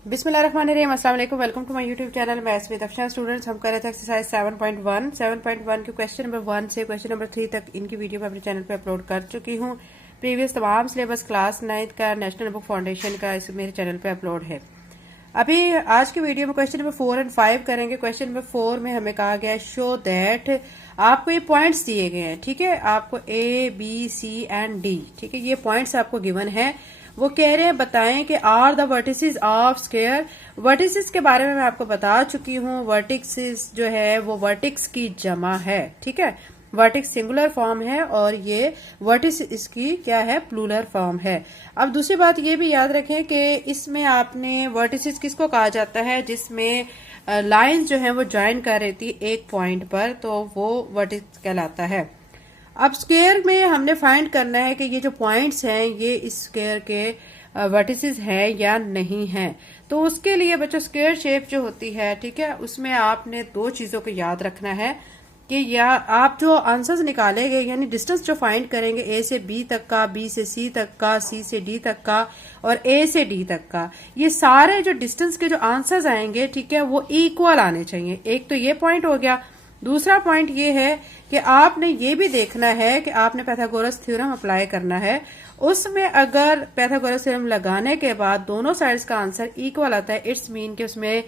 बिस्मिल्लाहिर्रहमानिर्रहीम, अस्सलाम वालेकुम। Welcome to my YouTube channel maths with Afshan. Students, हम कर रहे थे एक्सरसाइज 7.1 के क्वेश्चन नंबर 1 से क्वेश्चन नंबर 3 तक इनकी वीडियो मैं अपने चैनल पे अपलोड कर चुकी हूँ। प्रीवियस तमाम सिलेबस क्लास 9th का, नेशनल बुक फाउंडेशन का इस मेरे चैनल पे अपलोड है। अभी आज की वीडियो में क्वेश्चन नंबर 4 एंड 5 करेंगे। क्वेश्चन नंबर 4 में हमें कहा गया है शो दैट, आपको ये पॉइंट्स दिए गए हैं, ठीक है, आपको A, B, C and D, ठीक है, ये पॉइंट्स आपको गिवन है। वो कह रहे हैं बताएं कि are the vertices of square. Vertices के बारे में मैं आपको बता चुकी हूँ। वर्टिसेस जो है वो वर्टिक्स की जमा है, ठीक है, वर्टिक्स सिंगुलर फॉर्म है और ये वर्टिस इसकी क्या है, प्लूरल फॉर्म है। अब दूसरी बात ये भी याद रखें कि इसमें आपने वर्टिसेस किसको कहा जाता है, जिसमें लाइंस जो है वो ज्वाइन कर रही थी एक पॉइंट पर, तो वो वर्टिक्स कहलाता है। अब स्क्वायर में हमने फाइंड करना है कि ये जो पॉइंट्स हैं ये इस स्क्वायर के वर्टिसेस हैं या नहीं हैं। तो उसके लिए बच्चों स्क्वायर शेप जो होती है, ठीक है, उसमें आपने दो चीजों को याद रखना है कि या आप जो आंसर्स निकालेंगे यानी डिस्टेंस जो फाइंड करेंगे A से B तक का, B से C तक का, C से D तक का और A से D तक का, ये सारे जो डिस्टेंस के जो आंसर्स आएंगे, ठीक है, वो इक्वल आने चाहिए। एक तो ये पॉइंट हो गया। दूसरा पॉइंट ये है कि आपने ये भी देखना है कि आपने पाइथागोरस थ्योरम अप्लाई करना है। उसमें अगर पाइथागोरस थ्योरम लगाने के बाद दोनों साइड्स का आंसर इक्वल आता है, इट्स मीन कि उसमें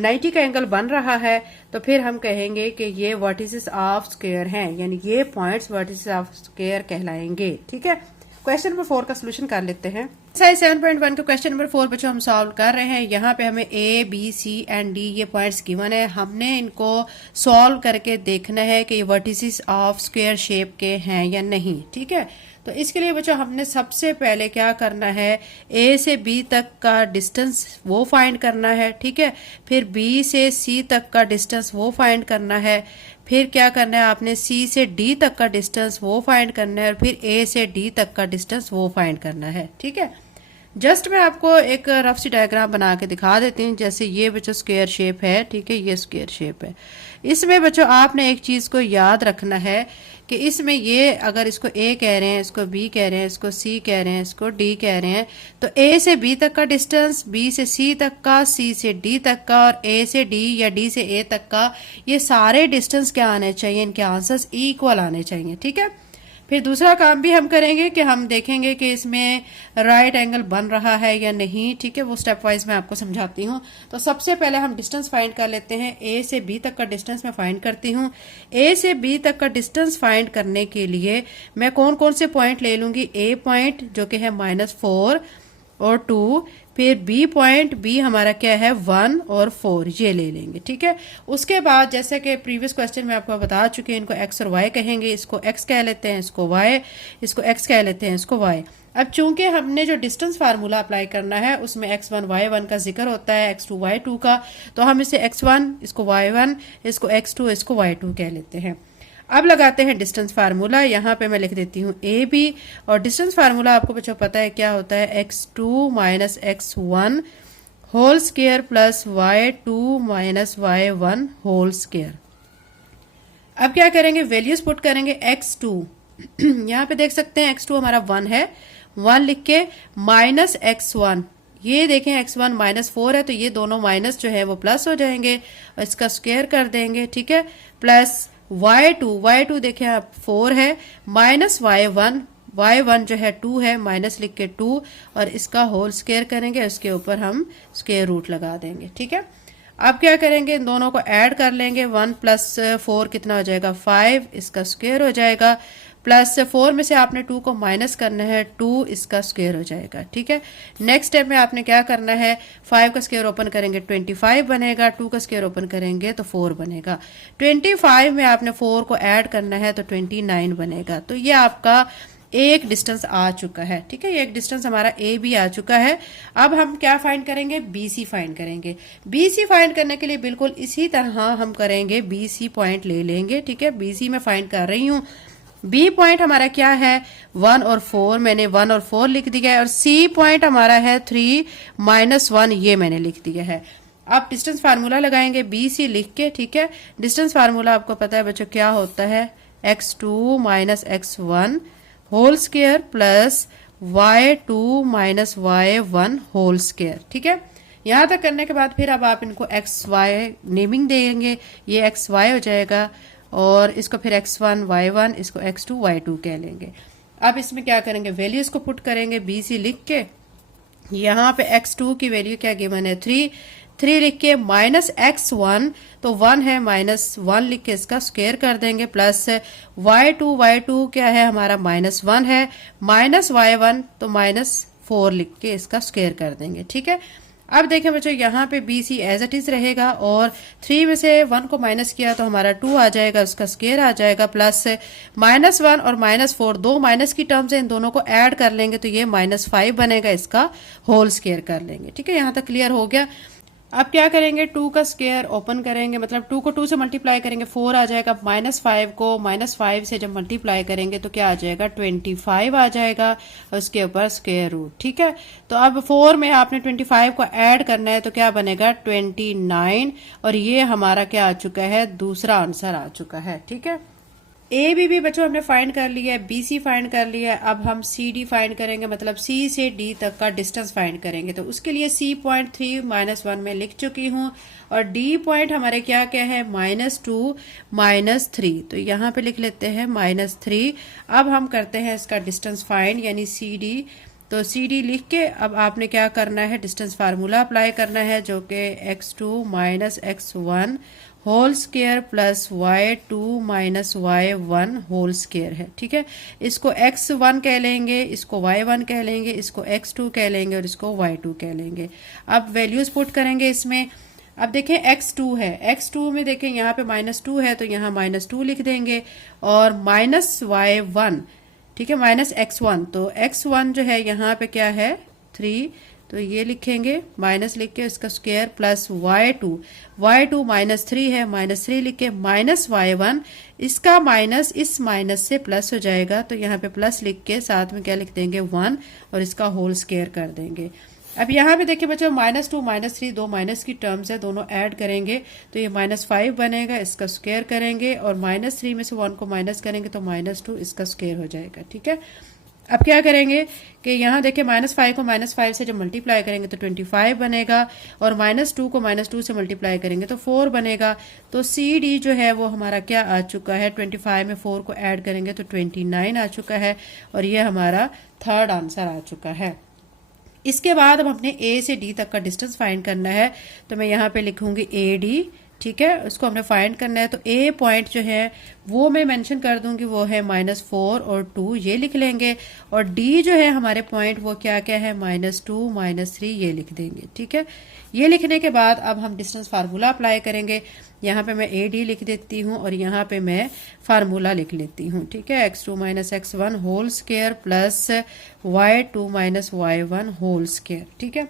90 का एंगल बन रहा है, तो फिर हम कहेंगे कि ये वर्टिसेस ऑफ स्क्वायर हैं, यानी ये पॉइंट्स वर्टिसेस ऑफ स्क्वायर कहलाएंगे। ठीक है, क्वेश्चन नंबर 4 का सोल्यूशन कर लेते हैं। एक्सरसाइज 7.1 का क्वेश्चन नंबर 4 बच्चों हम सॉल्व कर रहे हैं। यहाँ पे हमें A, B, C and D ये पॉइंट्स गिवन है। हमने इनको सॉल्व करके देखना है कि ये वर्टिसेस ऑफ स्क्वायर शेप के हैं या नहीं। ठीक है, तो इसके लिए बच्चों हमने सबसे पहले क्या करना है, A से B तक का डिस्टेंस वो फाइंड करना है, ठीक है, फिर B से C तक का डिस्टेंस वो फाइंड करना है, फिर क्या करना है आपने C से D तक का डिस्टेंस वो फाइंड करना है और फिर A से D तक का डिस्टेंस वो फाइंड करना है। ठीक है, जस्ट मैं आपको एक रफ सी डायग्राम बना के दिखा देती हूँ। जैसे ये बच्चों स्क्वायर शेप है, ठीक है, ये स्क्वायर शेप है। इसमें बच्चों आपने एक चीज को याद रखना है कि इसमें ये अगर इसको A कह रहे हैं, इसको B कह रहे हैं, इसको C कह रहे हैं, इसको D कह रहे हैं, तो A से B तक का डिस्टेंस, B से C तक का, C से D तक का और A से D या D से A तक का, ये सारे डिस्टेंस क्या आने चाहिए, इनके आंसर्स इक्वल आने चाहिए। ठीक है, फिर दूसरा काम भी हम करेंगे कि हम देखेंगे कि इसमें राइट एंगल बन रहा है या नहीं। ठीक है, वो स्टेप वाइज मैं आपको समझाती हूँ। तो सबसे पहले हम डिस्टेंस फाइंड कर लेते हैं। A से B तक का डिस्टेंस मैं फाइंड करती हूँ। A से B तक का डिस्टेंस फाइंड करने के लिए मैं कौन कौन से पॉइंट ले लूंगी, A पॉइंट जो कि है -4 और 2, फिर B पॉइंट, B हमारा क्या है 1 और 4, ये ले लेंगे। ठीक है, उसके बाद जैसे कि प्रीवियस क्वेश्चन में आपको बता चुके हैं, इनको x और y कहेंगे, इसको x कह लेते हैं, इसको y, इसको x कह लेते हैं, इसको y। अब चूंकि हमने जो डिस्टेंस फार्मूला अप्लाई करना है उसमें x1 y1 का जिक्र होता है, x2 y2 का, तो हम इसे x1, इसको y1, इसको x2, इसको y2 कह लेते हैं। अब लगाते हैं डिस्टेंस फार्मूला। यहाँ पे मैं लिख देती हूँ AB और डिस्टेंस फार्मूला आपको बच्चों पता है क्या होता है, x2 minus x1 whole square plus y2 minus y1 whole square. अब क्या करेंगे, वैल्यूज पुट करेंगे। x2 यहाँ पे देख सकते हैं x2 हमारा 1 है, 1 लिख के माइनस x1, ये देखें x1 -4 है, तो ये दोनों माइनस जो है वो प्लस हो जाएंगे और इसका स्क्वायर कर देंगे। ठीक है, प्लस y2 देखें आप 4 है, माइनस y1 जो है 2 है, माइनस लिख के 2 और इसका होल स्क्वायर करेंगे, उसके ऊपर हम स्क्वायर रूट लगा देंगे। ठीक है, अब क्या करेंगे, इन दोनों को ऐड कर लेंगे। 1 + 4 कितना हो जाएगा 5, इसका स्क्वायर हो जाएगा, प्लस 4 में से आपने 2 को माइनस करना है, 2 इसका स्क्वायर हो जाएगा। ठीक है, नेक्स्ट स्टेप में आपने क्या करना है, 5 का स्क्वायर ओपन करेंगे 25 बनेगा, 2 का स्क्वायर ओपन करेंगे तो 4 बनेगा, 25 में आपने 4 को ऐड करना है तो 29 बनेगा। तो ये आपका एक डिस्टेंस आ चुका है। ठीक है, ये एक डिस्टेंस हमारा ए बी आ चुका है। अब हम क्या फाइंड करेंगे, BC फाइंड करेंगे। BC फाइंड करने के लिए बिल्कुल इसी तरह हम करेंगे, BC पॉइंट ले लेंगे। ठीक है, BC में फाइंड कर रही हूँ। B पॉइंट हमारा क्या है 1 और 4, मैंने 1 और 4 लिख दिया है और C पॉइंट हमारा है 3 - 1, ये मैंने लिख दिया है। अब डिस्टेंस फार्मूला लगाएंगे BC लिख के। ठीक है, डिस्टेंस फार्मूला आपको पता है बच्चों क्या होता है, x2 minus x1 whole square plus y2 minus y1 whole square. ठीक है, यहाँ तक करने के बाद फिर अब आप इनको एक्स वाई नेमिंग देंगे, ये एक्स वाई हो जाएगा और इसको फिर x1 y1, इसको x2 y2 कह लेंगे। अब इसमें क्या करेंगे, वैल्यूज को पुट करेंगे बी सी लिख के, यहाँ पे x2 की वैल्यू क्या गिवन है 3 लिख के माइनस x1 तो 1 है, -1 लिख के इसका स्क्वायर कर देंगे, प्लस y2 क्या है हमारा -1 है, माइनस y1 तो -4 लिख के इसका स्क्वायर कर देंगे। ठीक है, अब देखें बच्चों यहाँ पे B C as it is रहेगा और 3 में से 1 को माइनस किया तो हमारा 2 आ जाएगा, उसका स्क्वायर आ जाएगा, प्लस -1 और -4 दो माइनस की टर्म्स है, इन दोनों को ऐड कर लेंगे तो ये -5 बनेगा, इसका होल स्क्वायर कर लेंगे। ठीक है, यहाँ तक क्लियर हो गया। अब क्या करेंगे, 2 का स्क्वायर ओपन करेंगे, मतलब 2 को 2 से मल्टीप्लाई करेंगे 4 आ जाएगा, -5 को -5 से जब मल्टीप्लाई करेंगे तो क्या आ जाएगा 25 आ जाएगा, और उसके ऊपर स्क्वायर रूट। ठीक है, तो अब 4 में आपने 25 को ऐड करना है तो क्या बनेगा 29, और ये हमारा क्या आ चुका है, दूसरा आंसर आ चुका है। ठीक है, ए बी बच्चों हमने फाइंड कर लिया है, बी सी फाइंड कर लिया है, अब हम सी डी फाइंड करेंगे, मतलब सी से डी तक का डिस्टेंस फाइंड करेंगे। तो उसके लिए सी पॉइंट 3 -1 में लिख चुकी हूँ, और डी पॉइंट हमारे क्या क्या है -2 -3, तो यहाँ पे लिख लेते हैं -3। अब हम करते हैं इसका डिस्टेंस फाइंड, यानी सी डी। तो सी डी लिख के अब आपने क्या करना है, डिस्टेंस फार्मूला अप्लाई करना है, जो कि x2 - x1 whole square plus y2 - y1 whole square है। ठीक है, इसको x1 कह लेंगे, इसको y1 कह लेंगे, इसको x2 कह लेंगे और इसको y2 कह लेंगे। अब वैल्यूज पुट करेंगे इसमें। अब देखें x2 है, x2 में देखें यहाँ पे -2 है तो यहाँ -2 लिख देंगे, और -y1, ठीक है, -x1, तो x1 जो है यहाँ पे क्या है 3, तो ये लिखेंगे माइनस लिख के इसका स्क्वायर, प्लस y2 -3 है, -3 लिख के -y1, इसका माइनस इस माइनस से प्लस हो जाएगा, तो यहाँ पे प्लस लिख के साथ में क्या लिख देंगे 1, और इसका होल स्क्वायर कर देंगे। अब यहाँ पे देखिए बच्चों -2 -3 दो माइनस की टर्म्स है, दोनों ऐड करेंगे तो ये -5 बनेगा, इसका स्क्वायर करेंगे, और -3 में से 1 को माइनस करेंगे तो -2 इसका स्क्वायर हो जाएगा। ठीक है, अब क्या करेंगे कि यहाँ देखिए -5 को -5 से जब मल्टीप्लाई करेंगे तो 25 बनेगा, और -2 को -2 से मल्टीप्लाई करेंगे तो 4 बनेगा। तो सी डी जो है वो हमारा क्या आ चुका है, 25 में 4 को ऐड करेंगे तो 29 आ चुका है, और ये हमारा थर्ड आंसर आ चुका है। इसके बाद अब हमने ए से डी तक का डिस्टेंस फाइंड करना है, तो मैं यहाँ पे लिखूंगी ए डी। ठीक है, उसको हमने फाइंड करना है, तो ए पॉइंट जो है वो मैं मेंशन कर दूंगी, वो है -4 और 2, ये लिख लेंगे, और डी जो है हमारे पॉइंट वो क्या क्या है -2 -3, ये लिख देंगे। ठीक है, ये लिखने के बाद अब हम डिस्टेंस फार्मूला अप्लाई करेंगे। यहाँ पे मैं ए डी लिख देती हूँ और यहाँ पे मैं फार्मूला लिख लेती हूँ। ठीक है, x2 - x1 whole square plus y2 - y1 whole square. ठीक है,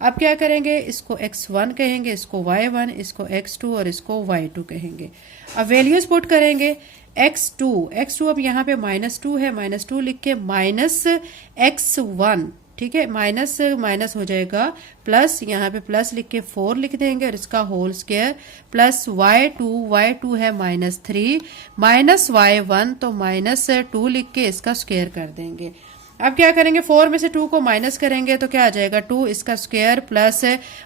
अब क्या करेंगे, इसको x1 कहेंगे, इसको y1, इसको x2 और इसको y2 कहेंगे। अब वैल्यूज पुट करेंगे, x2 अब यहाँ पे -2 है, -2 लिख के -x1, ठीक है, माइनस हो जाएगा, प्लस यहाँ पे प्लस लिख के 4 लिख देंगे, और इसका होल स्क्वायर, प्लस y2 है -3 -y1, तो -2 लिख के इसका स्क्वायर कर देंगे। अब क्या करेंगे, 4 में से 2 को माइनस करेंगे तो क्या आ जाएगा 2, इसका स्क्वायर, प्लस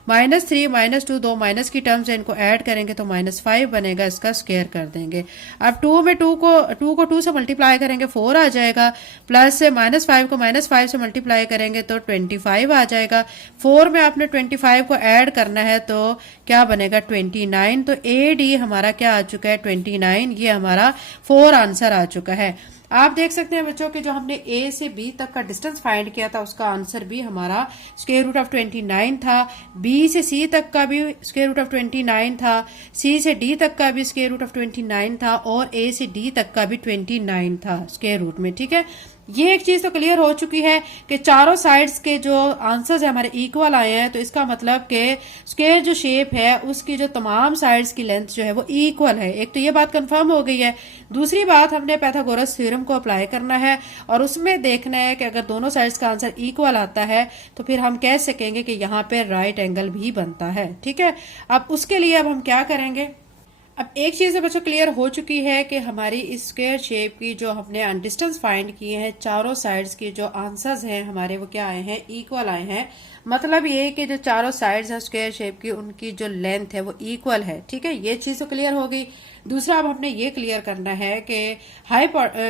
-3 -2 दो माइनस की टर्म्स है, इनको ऐड करेंगे तो -5 बनेगा, इसका स्क्वायर कर देंगे। अब 2 में 2 को 2 से मल्टीप्लाई करेंगे 4 आ जाएगा, प्लस -5 को -5 से मल्टीप्लाई करेंगे तो 25 आ जाएगा। 4 में आपने 25 को ऐड करना है तो क्या बनेगा 29, तो ए डी हमारा क्या आ चुका है 29, ये हमारा 4 आंसर आ चुका है। आप देख सकते हैं बच्चों कि जो हमने ए से बी तक का डिस्टेंस फाइंड किया था उसका आंसर भी हमारा √29 था, बी से सी तक का भी √29 था, सी से डी तक का भी √29 था, और ए से डी तक का भी 29 था स्क्वायर रूट में। ठीक है, ये एक चीज तो क्लियर हो चुकी है कि चारों साइड्स के जो आंसर्स है हमारे इक्वल आए हैं, तो इसका मतलब कि स्क्वायर जो शेप है उसकी जो तमाम साइड्स की लेंथ जो है वो इक्वल है। एक तो ये बात कंफर्म हो गई है। दूसरी बात, हमने पाइथागोरस थ्योरम को अप्लाई करना है और उसमें देखना है कि अगर दोनों साइड्स का आंसर इक्वल आता है तो फिर हम कह सकेंगे कि यहाँ पे राइट एंगल भी बनता है। ठीक है, अब उसके लिए अब हम क्या करेंगे, अब एक चीज बच्चों क्लियर हो चुकी है कि हमारी इस स्क्वायर शेप की जो हमने डिस्टेंस फाइंड किए हैं, चारों साइड्स के जो आंसर्स हैं हमारे वो क्या आए हैं, इक्वल आए हैं। मतलब ये कि जो चारों साइड्स हैं स्क्वायर शेप की उनकी जो लेंथ है वो इक्वल है। ठीक है, ये चीज तो क्लियर हो गई। दूसरा अब हमने ये क्लियर करना है कि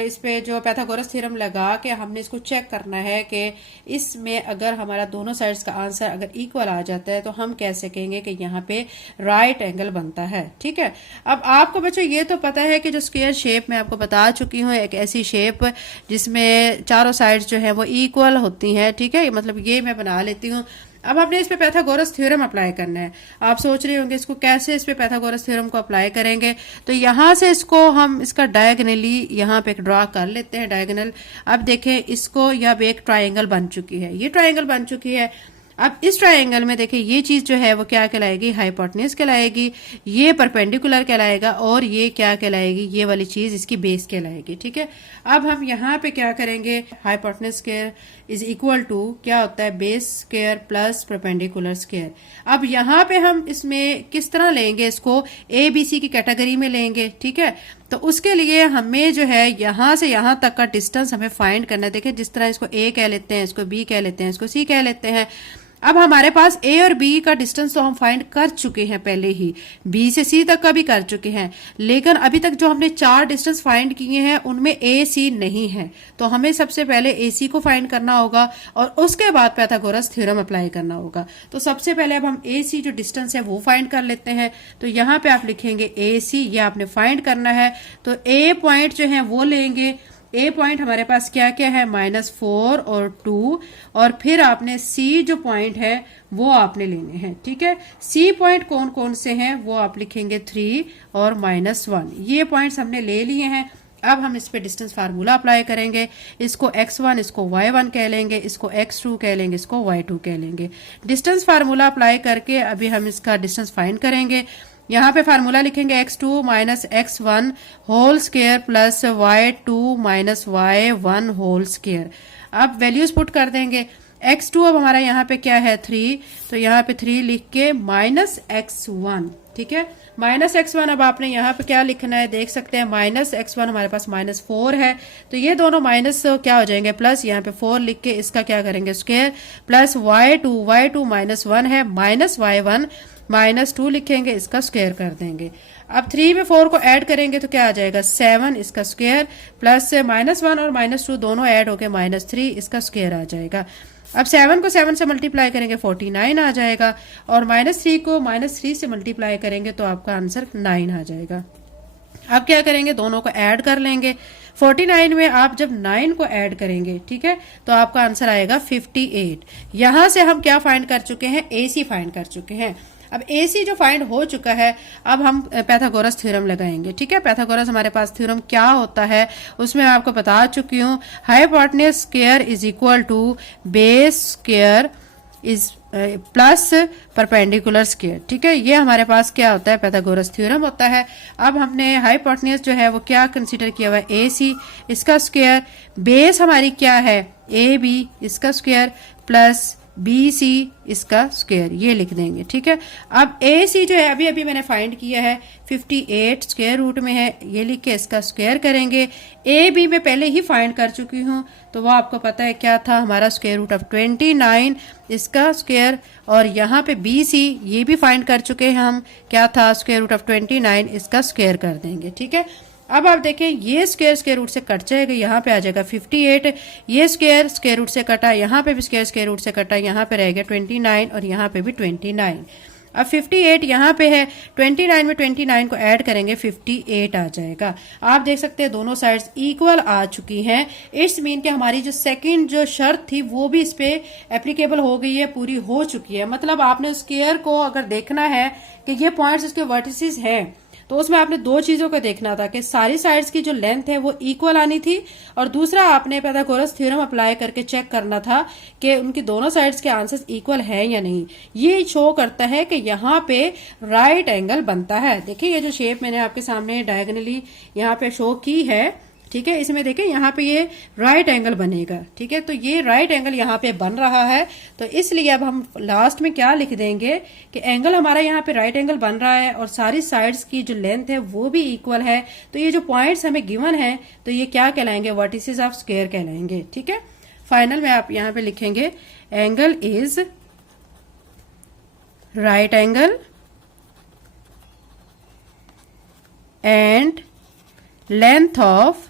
इस पे जो पैथागोरस थ्योरम लगा के हमने इसको चेक करना है कि इसमें अगर हमारा दोनों साइड्स का आंसर अगर इक्वल आ जाता है तो हम कह सकेंगे कि यहाँ पे राइट एंगल बनता है। ठीक है, अब आपको बच्चों ये तो पता है कि जो स्क्वायर शेप मैं आपको बता चुकी हूँ, एक ऐसी शेप जिसमें चारों साइड्स जो है वो इक्वल होती हैं। ठीक है, मतलब ये मैं बना लेती हूँ। अब आपने इस पे पैथागोरस थ्योरम अप्लाई करना है। आप सोच रहे होंगे इसको कैसे इस पे पैथागोरस थ्योरम को अप्लाई करेंगे, तो यहां से इसको हम इसका डायगोनली यहां पे एक ड्रॉ कर लेते हैं डायगोनल। अब देखें इसको, यह एक ट्राइंगल बन चुकी है, ये ट्राइंगल बन चुकी है। अब इस ट्रायंगल में देखिए ये चीज जो है वो क्या कहलाएगी, हाइपोटेन्यूज कहलाएगी, ये परपेंडिकुलर कहलाएगा और ये क्या कहलाएगी, ये वाली चीज इसकी बेस कहलाएगी। ठीक है, अब हम यहाँ पे क्या करेंगे, hypotenuse square is equal to क्या होता है, base square plus perpendicular square. अब यहाँ पे हम इसमें किस तरह लेंगे, इसको ए बी सी की कैटेगरी में लेंगे। ठीक है, तो उसके लिए हमें जो है यहां से यहां तक का डिस्टेंस हमें फाइंड करना है। देखिए जिस तरह इसको ए कह लेते हैं, इसको बी कह लेते हैं, इसको सी कह लेते हैं। अब हमारे पास ए और बी का डिस्टेंस तो हम फाइंड कर चुके हैं पहले ही, बी से सी तक का भी कर चुके हैं, लेकिन अभी तक जो हमने 4 डिस्टेंस फाइंड किए हैं उनमें ए सी नहीं है। तो हमें सबसे पहले ए सी को फाइंड करना होगा और उसके बाद पैथागोरस थ्योरम अप्लाई करना होगा। तो सबसे पहले अब हम ए सी जो डिस्टेंस है वो फाइंड कर लेते हैं। तो यहाँ पे आप लिखेंगे ए सी, ये आपने फाइंड करना है। तो ए पॉइंट जो है वो लेंगे, ए पॉइंट हमारे पास क्या क्या है, -4 और 2, और फिर आपने सी जो पॉइंट है वो आपने लेने हैं। ठीक है, सी पॉइंट कौन कौन से हैं वो आप लिखेंगे 3 और -1, ये पॉइंट्स हमने ले लिए हैं। अब हम इस पे डिस्टेंस फार्मूला अप्लाई करेंगे, इसको x1 इसको y1 कह लेंगे, इसको x2 कह लेंगे, इसको y2 कह लेंगे। डिस्टेंस फार्मूला अप्लाई करके अभी हम इसका डिस्टेंस फाइंड करेंगे। यहाँ पे फार्मूला लिखेंगे x2 minus x1 whole square plus y2 minus y1 whole square. अब वैल्यूज पुट कर देंगे। x2 अब हमारा यहाँ पे क्या है 3, तो यहाँ पे 3 लिख के माइनस x1। ठीक है, माइनस x1 अब आपने यहाँ पे क्या लिखना है, देख सकते हैं माइनस x1 हमारे पास -4 है, तो ये दोनों माइनस क्या हो जाएंगे प्लस, यहाँ पे 4 लिख के इसका क्या करेंगे स्क्वायर, प्लस y2 -1 है, माइनस y1 -2 लिखेंगे, इसका स्क्वायर कर देंगे। अब 3 में 4 को ऐड करेंगे तो क्या आ जाएगा 7, इसका स्क्वायर, प्लस -1 और -2 दोनों ऐड होके -3, इसका स्क्वायर आ जाएगा। अब 7 को 7 से मल्टीप्लाई करेंगे 49 आ जाएगा, और -3 को -3 से मल्टीप्लाई करेंगे तो आपका आंसर 9 आ जाएगा। अब क्या करेंगे, दोनों को ऐड कर लेंगे। 49 में आप जब 9 को ऐड करेंगे, ठीक है, तो आपका आंसर आएगा 58। यहां से हम क्या फाइंड कर चुके हैं, AC फाइंड कर चुके हैं। अब AC जो फाइंड हो चुका है, अब हम पैथागोरस थ्योरम लगाएंगे। ठीक है, पैथागोरस हमारे पास थ्योरम क्या होता है उसमें मैं आपको बता चुकी हूँ, hypotenuse square is equal to base square is plus perpendicular square. ठीक है, ये हमारे पास क्या होता है, पैथागोरस थ्योरम होता है। अब हमने हाइपोटेन्यूज जो है वो क्या कंसीडर किया हुआ है, AC, इसका स्क्वायर, बेस हमारी क्या है AB, इसका स्क्वायर, प्लस BC, इसका स्क्वायर, ये लिख देंगे। ठीक है, अब AC जो है अभी अभी मैंने फाइंड किया है 58 स्क्वायर रूट में है, ये लिख के इसका स्क्वायर करेंगे। AB में पहले ही फाइंड कर चुकी हूँ, तो वो आपको पता है क्या था हमारा स्क्वायर रूट ऑफ 29, इसका स्क्वायर, और यहाँ पे BC ये भी फाइंड कर चुके हैं हम, क्या था स्क्वायर रूट ऑफ 29, इसका स्क्वायर कर देंगे। ठीक है, अब आप देखें ये स्क्वायर रूट से कट जाएगा, यहाँ पे आ जाएगा 58, ये स्क्वायर रूट से कटा, यहाँ पे भी स्क्वायर रूट से कटा, यहाँ पे रह गया 29 और यहाँ पे भी 29। अब 58 यहाँ पे है, 29 में 29 को ऐड करेंगे 58 आ जाएगा। आप देख सकते हैं दोनों साइड्स इक्वल आ चुकी हैं। इट्स मीन कि हमारी जो सेकंड जो शर्त थी वो भी इस पे एप्लीकेबल हो गई है, पूरी हो चुकी है। मतलब आपने स्क्वायर को अगर देखना है कि ये पॉइंट्स इसके वर्टिसेस हैं, तो उसमें आपने 2 चीजों को देखना था कि सारी साइड्स की जो लेंथ है वो इक्वल आनी थी, और दूसरा आपने पैथागोरस थ्योरम अप्लाई करके चेक करना था कि उनकी दोनों साइड्स के आंसर्स इक्वल है या नहीं। ये शो करता है कि यहाँ पे राइट एंगल बनता है। देखिए ये जो शेप मैंने आपके सामने डायगोनली यहाँ पे शो की है, ठीक है, इसमें देखें यहाँ पे ये राइट एंगल बनेगा। ठीक है, तो ये राइट एंगल यहाँ पे बन रहा है, तो इसलिए अब हम लास्ट में क्या लिख देंगे कि एंगल हमारा यहाँ पे राइट एंगल बन रहा है और सारी साइड्स की जो लेंथ है वो भी इक्वल है। तो ये जो पॉइंट्स हमें गिवन है तो ये क्या कहलाएंगे, वर्टिसेस ऑफ स्क्वायर कहलाएंगे। ठीक है, फाइनल में आप यहाँ पे लिखेंगे angle is right angle and length of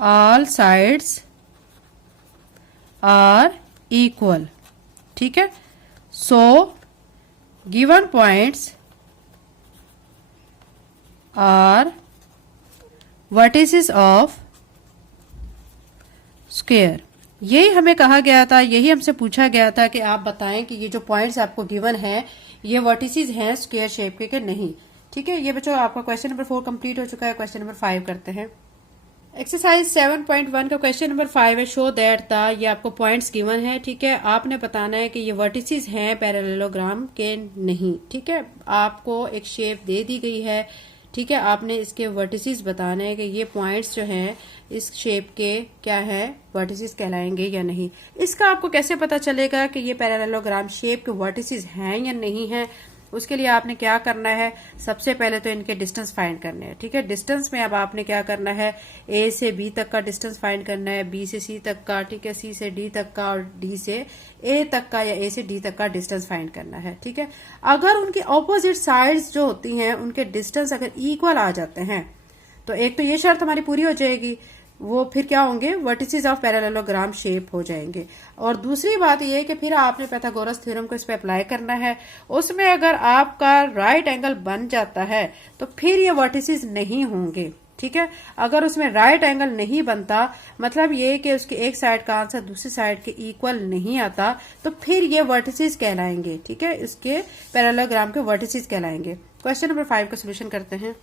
all sides are equal. ठीक है, so given points are vertices of square. यही हमें कहा गया था, यही हमसे पूछा गया था कि आप बताएं कि ये जो पॉइंट्स आपको गिवन है ये वर्टिसेस हैं स्क्वायर शेप के कि नहीं. ठीक है, ये बच्चों आपका क्वेश्चन नंबर 4 कंप्लीट हो चुका है. क्वेश्चन नंबर 5 करते हैं. एक्सरसाइज 7.1 का क्वेश्चन नंबर 5 है. शो दैट था, ये आपको पॉइंट्स गिवन है. ठीक है, आपने बताना है कि ये वर्टिसेस हैं पैरेललोग्राम के नहीं. ठीक है, आपको एक शेप दे दी गई है. ठीक है, आपने इसके वर्टिसेस बताना है कि ये पॉइंट्स जो हैं इस शेप के क्या है, वर्टिसेस कहलाएंगे या नहीं. इसका आपको कैसे पता चलेगा कि ये पैरेललोग्राम शेप के वर्टिसेस हैं या नहीं हैं. उसके लिए आपने क्या करना है, सबसे पहले तो इनके डिस्टेंस फाइंड करने हैं. ठीक है, डिस्टेंस में अब आपने क्या करना है, ए से बी तक का डिस्टेंस फाइंड करना है, बी से सी तक का, ठीक है, सी से डी तक का और डी से ए तक का या ए से डी तक का डिस्टेंस फाइंड करना है. ठीक है, अगर उनकी ऑपोजिट साइड्स जो होती हैं उनके डिस्टेंस अगर इक्वल आ जाते हैं तो एक तो ये शर्त हमारी पूरी हो जाएगी, वो फिर क्या होंगे, वर्टिसेस ऑफ पैरेललोग्राम शेप हो जाएंगे. और दूसरी बात ये है कि फिर आपने पाइथागोरस थ्योरम को इस पे अप्लाई करना है. उसमें अगर आपका राइट एंगल बन जाता है तो फिर ये वर्टिसेस नहीं होंगे. ठीक है, अगर उसमें राइट एंगल नहीं बनता, मतलब ये कि उसके एक साइड का आंसर दूसरी साइड के इक्वल नहीं आता, तो फिर ये वर्टिसेस कहलाएंगे. ठीक है, इसके पैरेललोग्राम के वर्टिसेस कहलाएंगे. क्वेश्चन नंबर 5 का सोल्यूशन करते हैं.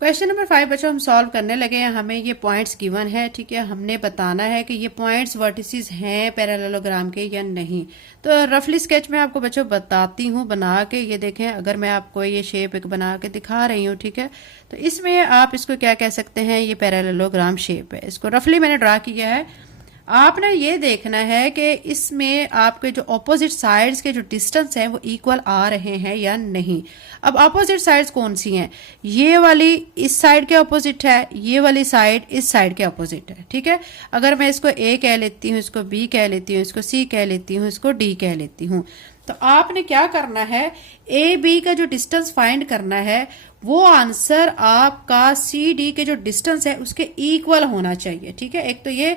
क्वेश्चन नंबर 5 बच्चों हम सॉल्व करने लगे हैं. हमें ये पॉइंट्स गिवन है. ठीक है, हमने बताना है कि ये पॉइंट्स वर्टिसेस हैं पैरेललोग्राम के या नहीं. तो रफली स्केच में आपको बच्चों बताती हूँ बना के. ये देखें, अगर मैं आपको ये शेप एक बना के दिखा रही हूँ, ठीक है, तो इसमें आप इसको क्या कह सकते हैं, ये पैरेललोग्राम शेप है. इसको रफली मैंने ड्रा किया है. आपने ये देखना है कि इसमें आपके जो ऑपोजिट साइड्स के जो डिस्टेंस है वो इक्वल आ रहे हैं या नहीं. अब ऑपोजिट साइड्स कौन सी हैं, ये वाली इस साइड के ऑपोजिट है, ये वाली साइड इस साइड के ऑपोजिट है. ठीक है, अगर मैं इसको ए कह लेती हूँ, इसको बी कह लेती हूँ, इसको सी कह लेती हूँ, इसको डी कह लेती हूँ, तो आपने क्या करना है, ए बी का जो डिस्टेंस फाइंड करना है वो आंसर आपका सी डी के जो डिस्टेंस है उसके इक्वल होना चाहिए. ठीक है, एक तो ये,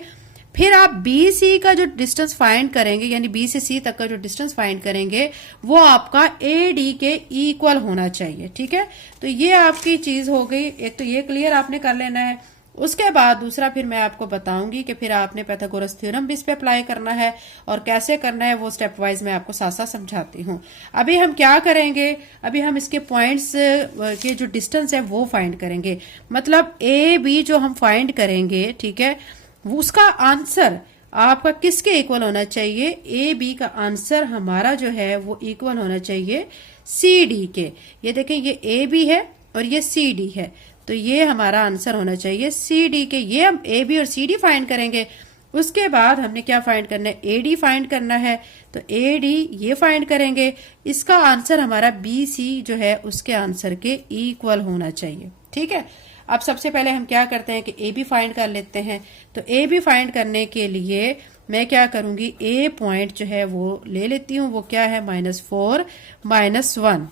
फिर आप बी सी का जो डिस्टेंस फाइंड करेंगे, यानी बी से सी तक का जो डिस्टेंस फाइंड करेंगे वो आपका ए डी के इक्वल होना चाहिए. ठीक है, तो ये आपकी चीज हो गई. एक तो ये क्लियर आपने कर लेना है. उसके बाद दूसरा फिर मैं आपको बताऊंगी कि फिर आपने पाइथागोरस थ्योरम भी इस पे अप्लाई करना है और कैसे करना है वो स्टेप वाइज मैं आपको साथ साथ समझाती हूँ. अभी हम क्या करेंगे, अभी हम इसके पॉइंट्स के जो डिस्टेंस है वो फाइंड करेंगे. मतलब ए बी जो हम फाइंड करेंगे, ठीक है, उसका आंसर आपका किसके इक्वल होना चाहिए, ए बी का आंसर हमारा जो है वो इक्वल होना चाहिए सी डी के. ये देखें, ये ए बी है और ये सी डी है, तो ये हमारा आंसर होना चाहिए सी डी के. ये हम ए बी और सी डी फाइंड करेंगे. उसके बाद हमने क्या फाइंड करना है, ए डी फाइंड करना है. तो ए डी ये फाइंड करेंगे, इसका आंसर हमारा बी सी जो है उसके आंसर के इक्वल होना चाहिए. ठीक है, अब सबसे पहले हम क्या करते हैं कि ए बी फाइंड कर लेते हैं. तो ए बी फाइंड करने के लिए मैं क्या करूंगी, ए पॉइंट जो है वो ले लेती हूँ, वो क्या है, -4 -1.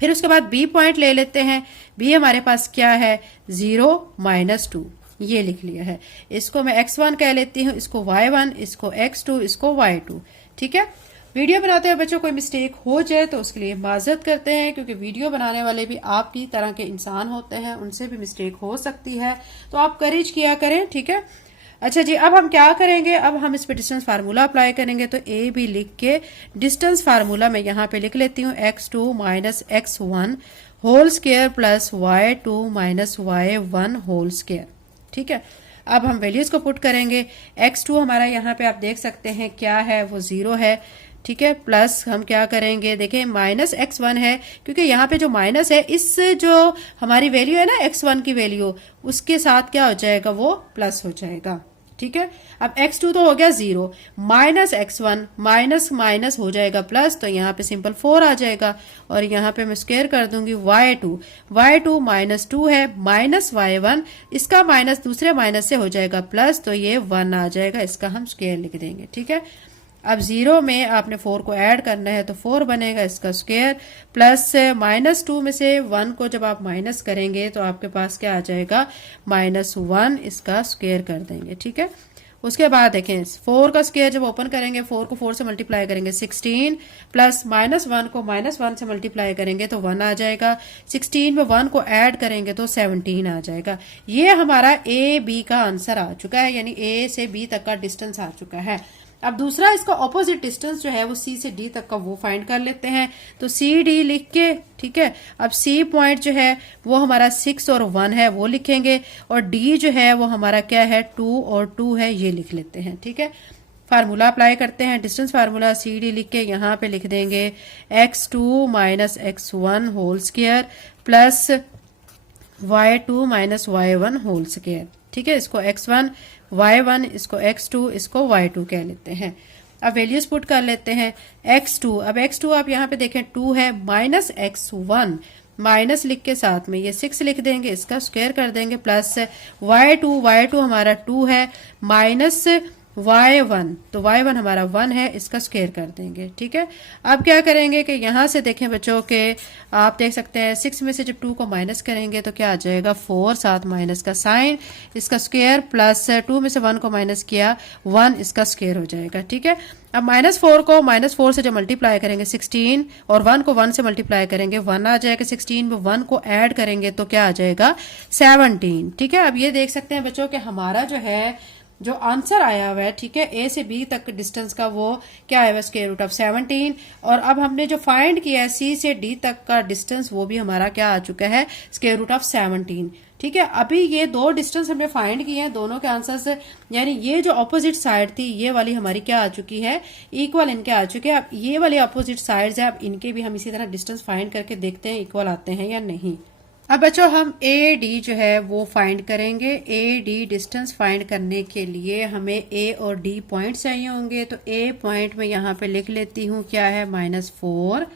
फिर उसके बाद बी पॉइंट ले लेते हैं. बी हमारे पास क्या है, 0 -2. ये लिख लिया है. इसको मैं x1 कह लेती हूँ, इसको y1, इसको x2, इसको y2. ठीक है, वीडियो बनाते हुए बच्चों कोई मिस्टेक हो जाए तो उसके लिए माजरत करते हैं, क्योंकि वीडियो बनाने वाले भी आपकी तरह के इंसान होते हैं, उनसे भी मिस्टेक हो सकती है, तो आप करेज किया करें. ठीक है, अच्छा जी, अब हम क्या करेंगे, अब हम इस पे डिस्टेंस फार्मूला अप्लाई करेंगे. तो ए बी लिख के डिस्टेंस फार्मूला मैं यहाँ पे लिख लेती हूँ, x2 - x1 whole square plus y2 - y1 whole square. ठीक है, अब हम वैल्यूज को पुट करेंगे. x2 हमारा यहाँ पे आप देख सकते हैं क्या है, वो 0 है. ठीक है, प्लस हम क्या करेंगे, देखें -x1 है, क्योंकि यहाँ पे जो माइनस है, इस जो हमारी वैल्यू है ना x1 की वैल्यू, उसके साथ क्या हो जाएगा, वो प्लस हो जाएगा. ठीक है, अब x2 तो हो गया 0, -x1 माइनस माइनस हो जाएगा प्लस, तो यहाँ पे सिंपल 4 आ जाएगा. और यहाँ पे मैं स्क्वायर कर दूंगी y2 -2 है, -y1, इसका माइनस दूसरे माइनस से हो जाएगा प्लस, तो ये 1 आ जाएगा, इसका हम स्क्वायर लिख देंगे. ठीक है, अब 0 में आपने 4 को ऐड करना है तो 4 बनेगा इसका स्क्वायर, प्लस -2 में से 1 को जब आप माइनस करेंगे तो आपके पास क्या आ जाएगा, -1 इसका स्क्वायर कर देंगे। ठीक है, उसके बाद देखें 4 का स्क्वायर जब ओपन करेंगे 4 को 4 से मल्टीप्लाई करेंगे 16, प्लस -1 को -1 से मल्टीप्लाई करेंगे तो 1 आ जाएगा, 16 में 1 को ऐड करेंगे तो 17 आ जाएगा। ये हमारा ए बी का आंसर आ चुका है, यानी ए से बी तक का डिस्टेंस आ चुका है। अब दूसरा इसका ऑपोजिट डिस्टेंस जो है वो सी से डी तक का वो फाइंड कर लेते हैं। तो सी डी लिख के, ठीक है, अब सी पॉइंट जो है वो हमारा 6 और 1 है वो लिखेंगे, और डी जो है वो हमारा क्या है 2 और 2 है, ये लिख लेते हैं। ठीक है, फार्मूला अप्लाई करते हैं, डिस्टेंस फार्मूला सी डी लिख के यहाँ पे लिख देंगे x2 minus x1 whole square plus y2 minus y1 whole square. ठीक है, इसको x1 y1, इसको x2, इसको y2 कह लेते हैं। अब वैल्यूज पुट कर लेते हैं। x2, अब x2 आप यहाँ पे देखें 2 है, माइनस x1, माइनस लिख के साथ में ये 6 लिख देंगे, इसका स्क्वायर कर देंगे, प्लस y2 हमारा 2 है, माइनस y1, तो y1 हमारा 1 है, इसका स्क्वायर कर देंगे। ठीक है, अब क्या करेंगे कि यहां से देखें बच्चों के, आप देख सकते हैं 6 में से जब 2 को माइनस करेंगे तो क्या आ जाएगा 4, साथ माइनस का साइन, इसका स्क्वायर, प्लस 2 में से 1 को माइनस किया 1, इसका स्क्वायर हो जाएगा। ठीक है, अब -4 को -4 से जब मल्टीप्लाई करेंगे 16, और 1 को 1 से मल्टीप्लाई करेंगे 1 आ जाएगा, 16 में 1 को ऐड करेंगे तो क्या आ जाएगा 17। ठीक है, अब ये देख सकते हैं बच्चों कि हमारा जो है जो आंसर आया हुआ है, ठीक है, ए से बी तक डिस्टेंस का वो क्या आया हुआ है स्क्वायर रूट ऑफ 17, और अब हमने जो फाइंड किया है सी से डी तक का डिस्टेंस वो भी हमारा क्या आ चुका है स्क्वायर रूट ऑफ 17। ठीक है, अभी ये दो डिस्टेंस हमने फाइंड किए हैं, दोनों के आंसर्स, यानी ये जो ऑपोजिट साइड थी ये वाली हमारी क्या आ चुकी है, इक्वल इनके आ चुके हैं। अब ये वाले ऑपोजिट साइड्स है, अब इनके भी हम इसी तरह डिस्टेंस फाइंड करके देखते हैं इक्वल आते हैं या नहीं। अब बच्चों हम ए डी जो है वो फाइंड करेंगे। ए डी डिस्टेंस फाइंड करने के लिए हमें ए और डी पॉइंट चाहिए होंगे, तो ए पॉइंट में यहाँ पे लिख लेती हूँ क्या है -4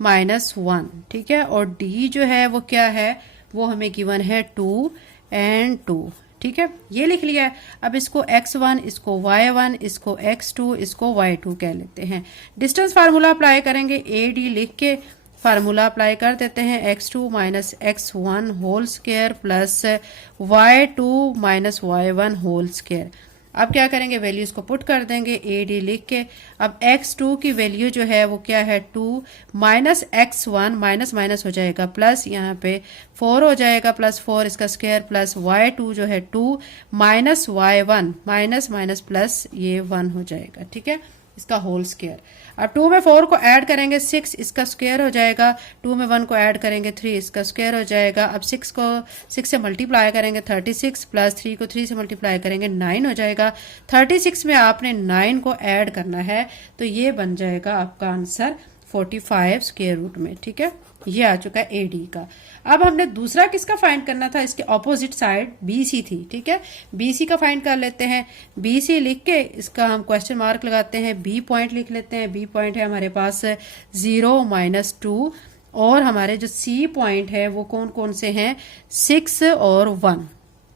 -1। ठीक है, और डी जो है वो क्या है, वो हमें गिवन है 2 और 2। ठीक है, ये लिख लिया है। अब इसको x1, इसको y1, इसको x2, इसको y2 कह लेते हैं। डिस्टेंस फार्मूला अप्लाई करेंगे, ए डी लिख के फार्मूला अप्लाई कर देते हैं, x2 minus x1 whole square plus y2 minus y1 whole square. अब क्या करेंगे, वैल्यूज को पुट कर देंगे, ए डी लिख के। अब x2 की वैल्यू जो है वो क्या है 2, माइनस x1, माइनस माइनस हो जाएगा प्लस, यहाँ पे 4 हो जाएगा, प्लस 4 इसका स्क्वायर, प्लस y2 जो है 2 minus y1, minus minus plus ये 1 हो जाएगा। ठीक है, इसका होल स्क्वायर। अब 2 में 4 को ऐड करेंगे 6, इसका स्क्वायर हो जाएगा, 2 में 1 को ऐड करेंगे 3, इसका स्क्वायर हो जाएगा। अब 6 को 6 से मल्टीप्लाई करेंगे 36, प्लस 3 को 3 से मल्टीप्लाई करेंगे 9 हो जाएगा। 36 में आपने 9 को ऐड करना है तो ये बन जाएगा आपका आंसर 45 स्क्वायर रूट में। ठीक है, ये आ चुका है ए डी का। अब हमने दूसरा किसका फाइंड करना था, इसके ऑपोजिट साइड बी सी थी। ठीक है, बी सी का फाइंड कर लेते हैं। बी सी लिख के इसका हम क्वेश्चन मार्क लगाते हैं, बी पॉइंट लिख लेते हैं। बी पॉइंट है हमारे पास 0 -2, और हमारे जो सी पॉइंट है वो कौन कौन से हैं, 6 और 1।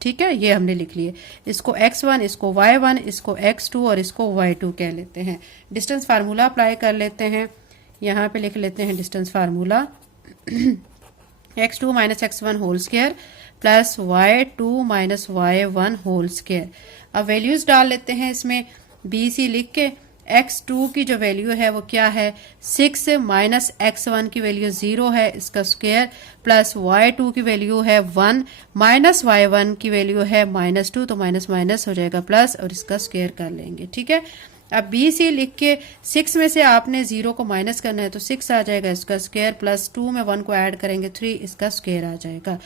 ठीक है, ये हमने लिख लिए। इसको x1, इसको y1, इसको x2 और इसको y2 कह लेते हैं। डिस्टेंस फार्मूला अप्लाई कर लेते हैं, यहाँ पे लिख लेते हैं distance formula x2 minus x1 whole square plus y2 minus y1 whole square. अब वैल्यूज डाल लेते हैं इसमें, बी सी लिख के x2 की जो वैल्यू है वो क्या है 6 माइनस x1 की वैल्यू 0 है, इसका स्क्वायर, प्लस y2 की वैल्यू है 1 माइनस y1 की वैल्यू है -2, तो माइनस माइनस हो जाएगा प्लस, और इसका स्क्वायर कर लेंगे। ठीक है, अब बी सी लिख के 6 में से आपने 0 को माइनस करना है तो 6 आ जाएगा, इसका स्क्वायर, प्लस 2 में 1 को ऐड करेंगे 3, इसका स्क्वायर आ जाएगा।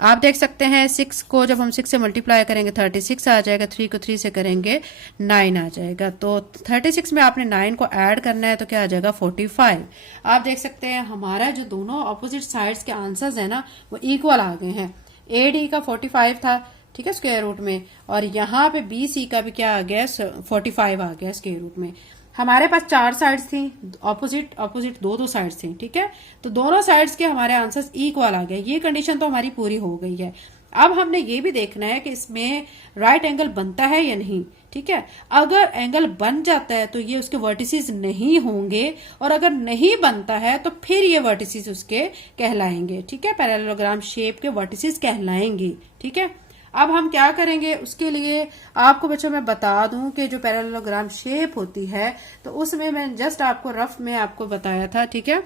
आप देख सकते हैं 6 को जब हम 6 से मल्टीप्लाई करेंगे 36 आ जाएगा, 3 को 3 से करेंगे 9 आ जाएगा। तो 36 में आपने 9 को ऐड करना है तो क्या आ जाएगा 45। आप देख सकते हैं हमारा जो दोनों ऑपोजिट साइड्स के आंसर्स है ना वो इक्वल आ गए हैं। ए डी का 45 था, ठीक है, स्क्वायर रूट में, और यहाँ पे बी सी का भी क्या आ गया 45 आ गया स्क्वायर रूट में। हमारे पास 4 साइड्स थी, ऑपोजिट ऑपोजिट 2 साइड्स थी। ठीक है, तो दोनों साइड्स के हमारे आंसर्स इक्वल आ गए। ये कंडीशन तो हमारी पूरी हो गई है। अब हमने ये भी देखना है कि इसमें राइट एंगल बनता है या नहीं, ठीक है। अगर एंगल बन जाता है तो ये उसके वर्टिसेस नहीं होंगे, और अगर नहीं बनता है तो फिर ये वर्टिसेस उसके कहलाएंगे, ठीक है, पैरेललोग्राम शेप के वर्टिसेस कहलाएंगे, ठीक है। अब हम क्या करेंगे, उसके लिए आपको बच्चों मैं बता दूं कि जो पैरेललोग्राम शेप होती है तो उसमें मैं जस्ट आपको रफ में आपको बताया था, ठीक है।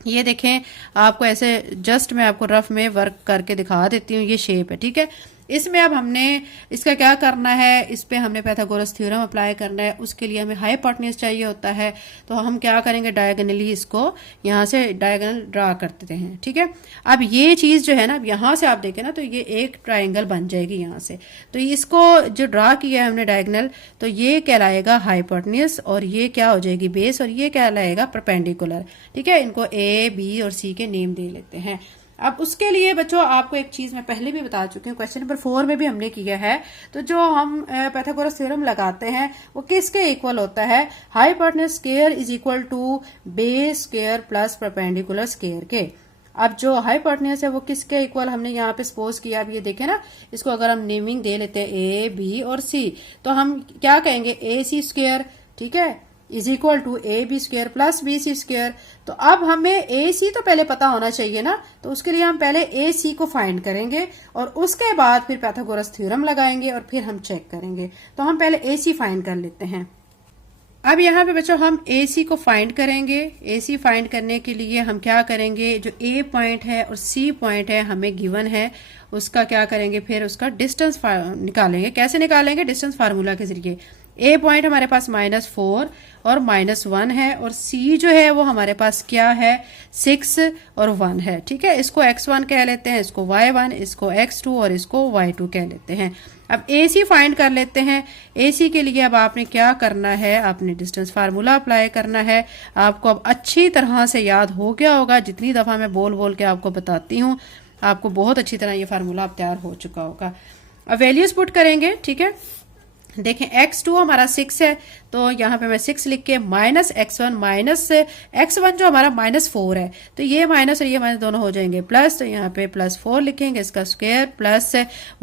ये देखें, आपको ऐसे जस्ट मैं आपको रफ में वर्क करके दिखा देती हूँ, ये शेप है, ठीक है। इसमें अब हमने इसका क्या करना है, इस पे हमने पाइथागोरस थ्योरम अप्लाई करना है। उसके लिए हमें हाइपोटेन्यूज चाहिए होता है, तो हम क्या करेंगे, डायगोनली इसको यहाँ से डायगोनल ड्रा कर देते हैं, ठीक है। अब ये चीज जो है ना, अब यहाँ से आप देखें ना तो ये एक ट्राइंगल बन जाएगी यहाँ से, तो इसको जो ड्रा किया है हमने डायगोनल, तो ये कहलाएगा हाइपोटेन्यूज, और ये क्या हो जाएगी बेस, और ये कहलाएगा परपेंडिकुलर, ठीक है। इनको ए बी और सी के नेम दे लेते हैं। अब उसके लिए बच्चों आपको एक चीज मैं पहले भी बता चुकी हूँ, क्वेश्चन नंबर 4 में भी हमने किया है। तो जो हम पाइथागोरस थ्योरम लगाते हैं वो किसके इक्वल होता है, hypotenuse square is equal to base square plus perpendicular square के। अब जो हाइपोटेन्यूज है वो किसके इक्वल हमने यहाँ पे सपोज किया, अब ये देखें ना, इसको अगर हम नेमिंग दे लेते हैं ए बी और सी, तो हम क्या कहेंगे, ए सी स्क्वायर, ठीक है, is equal to A B square plus B C square. तो अब हमें ए सी तो पहले पता होना चाहिए ना, तो उसके लिए हम पहले ए सी को फाइंड करेंगे और उसके बाद फिर पाइथागोरस थ्योरम लगाएंगे और फिर हम चेक करेंगे। तो हम पहले ए सी फाइंड कर लेते हैं। अब यहाँ पे बच्चों हम ए सी को फाइंड करेंगे। ए सी फाइंड करने के लिए हम क्या करेंगे, जो ए पॉइंट है और सी पॉइंट है हमें गिवन है, उसका क्या करेंगे, फिर उसका डिस्टेंस निकालेंगे। कैसे निकालेंगे, डिस्टेंस फार्मूला के जरिए। ए पॉइंट हमारे पास -4 और -1 है, और सी जो है वो हमारे पास क्या है, 6 और 1 है, ठीक है। इसको x1 कह लेते हैं, इसको y1, इसको x2 और इसको y2 कह लेते हैं। अब ए सी फाइंड कर लेते हैं। ए सी के लिए अब आपने क्या करना है, आपने डिस्टेंस फार्मूला अप्लाई करना है। आपको अब अच्छी तरह से याद हो गया होगा, जितनी दफ़ा मैं बोल बोल के आपको बताती हूँ आपको बहुत अच्छी तरह ये फार्मूला अब तैयार हो चुका होगा। अब वैल्यूज पुट करेंगे, ठीक है। देखें x2 हमारा 6 है, तो यहाँ पे मैं 6 लिख के माइनस x1 माइनस x1 जो हमारा -4 है, तो ये माइनस और ये माइनस दोनों हो जाएंगे प्लस, तो यहाँ पे +4 लिखेंगे इसका स्क्वायर, प्लस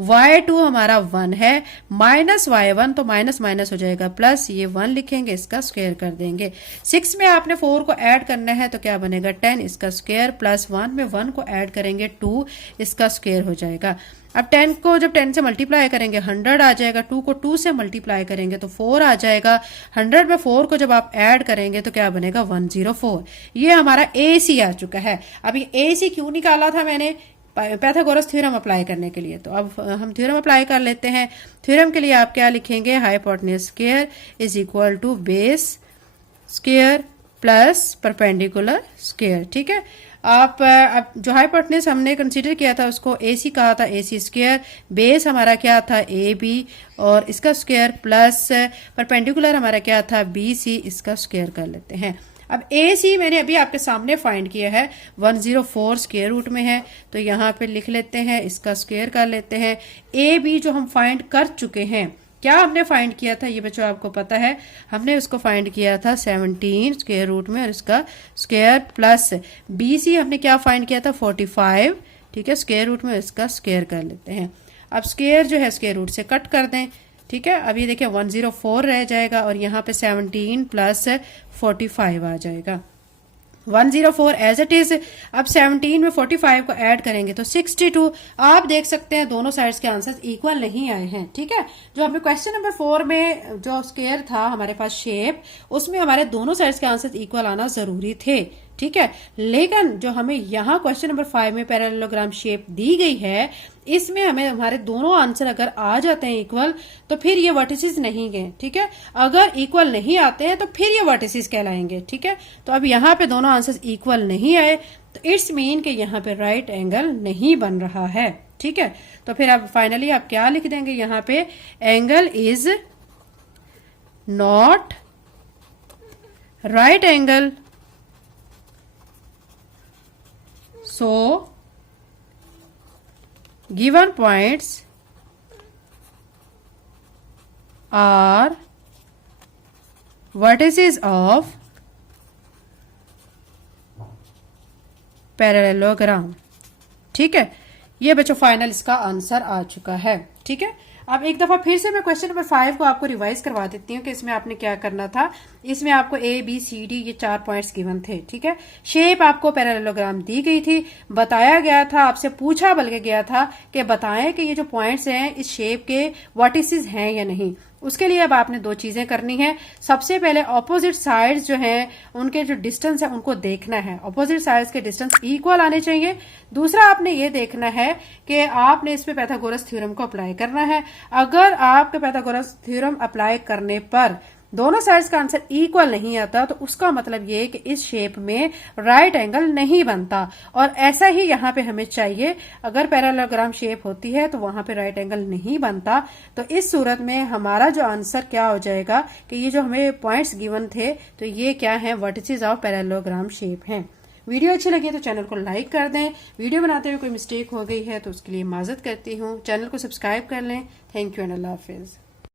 y2 हमारा 1 है, माइनस y1 तो माइनस माइनस हो जाएगा प्लस, ये 1 लिखेंगे इसका स्क्वायर कर देंगे। 6 में आपने 4 को ऐड करना है तो क्या बनेगा 10, इसका स्क्वायर, प्लस 1 में 1 को ऐड करेंगे 2, इसका स्क्वायर हो जाएगा। अब 10 को जब 10 से मल्टीप्लाई करेंगे 100 आ जाएगा, 2 को 2 से मल्टीप्लाई करेंगे तो 4 आ जाएगा, 100 में 4 को जब आप ऐड करेंगे तो क्या बनेगा 104। ये हमारा ए सी आ चुका है। अब ये ए सी क्यों निकाला था मैंने, पाइथागोरस थ्योरम अप्लाई करने के लिए। तो अब हम थ्योरम अप्लाई कर लेते हैं। थ्योरम के लिए आप क्या लिखेंगे, hypotenuse square is equal to base square plus perpendicular square, ठीक है। आप अब जो हाइपोटेन्यूज हमने कंसीडर किया था उसको ए सी कहा था, ए सी स्क्वायर, बेस हमारा क्या था ए बी और इसका स्क्वायर, प्लस परपेंडिकुलर हमारा क्या था बी सी, इसका स्क्वायर कर लेते हैं। अब ए सी मैंने अभी आपके सामने फाइंड किया है, 104 स्क्वायर रूट में है, तो यहाँ पे लिख लेते हैं, इसका स्क्वायर कर लेते हैं। ए बी जो हम फाइंड कर चुके हैं, क्या हमने फाइंड किया था ये बच्चों आपको पता है, हमने उसको फाइंड किया था 17 स्क्वायर रूट में और इसका स्क्वायर, प्लस बी सी हमने क्या फाइंड किया था 45, ठीक है, स्क्वायर रूट में इसका स्क्वायर कर लेते हैं। अब स्क्वायर जो है स्क्वायर रूट से कट कर दें, ठीक है। अब ये देखिए 104 रह जाएगा और यहाँ पे 17 प्लस 45 आ जाएगा, 104 एज इट इज। अब 17 में 45 को ऐड करेंगे तो 62। आप देख सकते हैं दोनों साइड्स के आंसर्स इक्वल नहीं आए हैं, ठीक है। जो हमें क्वेश्चन नंबर 4 में जो स्क्वायर था हमारे पास शेप, उसमें हमारे दोनों साइड्स के आंसर्स इक्वल आना जरूरी थे, ठीक है। लेकिन जो हमें यहाँ क्वेश्चन नंबर 5 में पैरेललोग्राम शेप दी गई है, इसमें हमें हमारे दोनों आंसर अगर आ जाते हैं इक्वल तो फिर ये वर्टिसेस नहीं गए, ठीक है। अगर इक्वल नहीं आते हैं तो फिर ये वर्टिसेस कहलाएंगे, ठीक है। तो अब यहाँ पे दोनों आंसर इक्वल नहीं आए तो इट्स मीन कि यहाँ पे राइट एंगल नहीं बन रहा है, ठीक है। तो फिर अब फाइनली आप क्या लिख देंगे यहाँ पे, angle is not right angle, so given points are vertices of parallelogram, ठीक है। ये बच्चों फाइनल इसका आंसर आ चुका है। ठीक है, अब एक दफा फिर से मैं क्वेश्चन नंबर 5 को आपको रिवाइज करवा देती हूँ कि इसमें आपने क्या करना था। इसमें आपको ए बी सी डी ये 4 पॉइंट्स गिवन थे। ठीक है, शेप आपको पैरेललोग्राम दी गई थी, बताया गया था, आपसे पूछा बल्कि गया था कि बताएं कि ये जो पॉइंट्स हैं इस शेप के वर्टिसेस हैं या नहीं। उसके लिए अब आपने 2 चीजें करनी है। सबसे पहले ऑपोजिट साइड्स जो हैं उनके जो डिस्टेंस है उनको देखना है, ऑपोजिट साइड्स के डिस्टेंस इक्वल आने चाहिए। दूसरा आपने ये देखना है कि आपने इस पे पाइथागोरस थ्योरम को अप्लाई करना है। अगर आपके पाइथागोरस थ्योरम अप्लाई करने पर दोनों साइड्स का आंसर इक्वल नहीं आता तो उसका मतलब ये कि इस शेप में राइट एंगल नहीं बनता, और ऐसा ही यहाँ पे हमें चाहिए। अगर पैरेललोग्राम शेप होती है तो वहां पे राइट एंगल नहीं बनता, तो इस सूरत में हमारा जो आंसर क्या हो जाएगा कि ये जो हमें पॉइंट्स गिवन थे तो ये क्या है, वर्टिसेस ऑफ पैरेललोग्राम शेप हैं। वीडियो अच्छी लगी तो चैनल को लाइक कर दें। वीडियो बनाते हुए कोई मिस्टेक हो गई है तो उसके लिए माजरत करती हूँ। चैनल को सब्सक्राइब कर लें। Thank you and Allah Hafiz.